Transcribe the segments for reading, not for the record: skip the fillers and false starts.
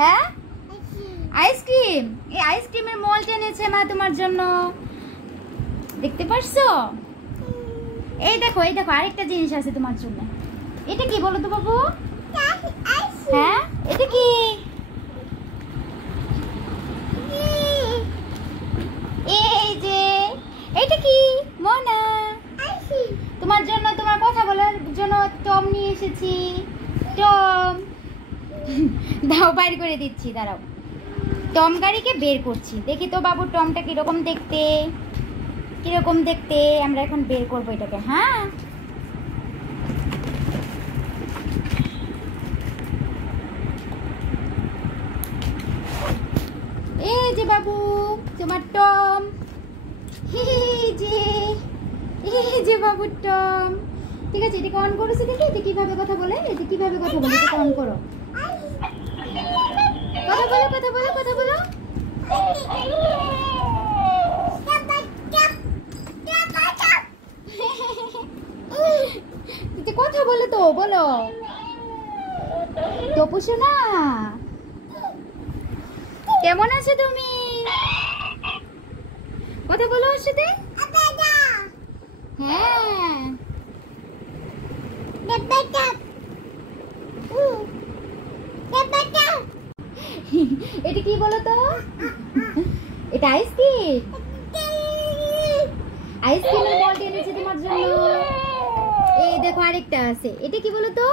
হ্যাঁ আইসক্রিম, এই আইসক্রিমের মলটা এনেছে মা তোমার জন্য, দেখতে পারছো? এই দেখো আরেকটা জিনিস আছে তোমার জন্য। এটা কি বলো তো বাবু? হ্যাঁ এটা কি? এই যে এটা কি মোনা, তোমার জন্য, তোমার কথা বলার জন্য টম নিয়ে এসেছি। টম দাও, বাইর করে দিচ্ছি, দাঁড়াও। টম গাড়িকে বের করছি, দেখি তো বাবু টমটা কিরকম দেখতে, কিরকম দেখতে। আমরা এখন বের করবো এটাকে। হ্যাঁ এই যে বাবু তোমার টম, এই যে বাবুর টম। ঠিক আছে, এটাকে অন করেছে, দেখি এটা কিভাবে কথা বলে, এটা কিভাবে কথা বলে, এটা অন করো। কথা বলো কথা বলো কথা বলো। কথা বলো তো, বলো তপু সোনা কেমন আছো তুমি? কথা বলো ওর সাথে। হ্যাঁ এটা কি বলো তো? এটা আইসক্রিম, আইসক্রিমের মল এনেছে তোমার জন্য। এই দেখো আরেকটা আছে, এটা কি বলো তো?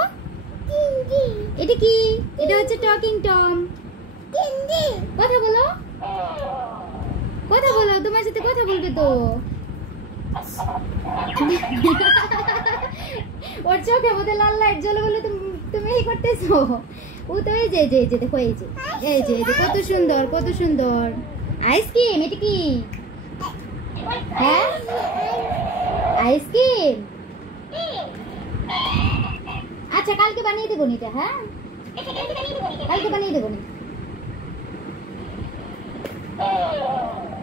এটা কি? এটা হচ্ছে টকিং টম। কথা বলো, কথা বলো, তোমার সাথে কথা বলবে তো। ওর চোখে বোধহয় লাল লাইট জ্বলে বলে তুমি এই করতেছো। ও তো এই যে দেখো, এই যে কত সুন্দর, কত সুন্দর আইসক্রিম। এটা কি? হ্যাঁ আইসক্রিম। আচ্ছা কালকে বানিয়ে দেবো এটা। হ্যাঁ কালকে বানিয়ে দেবো।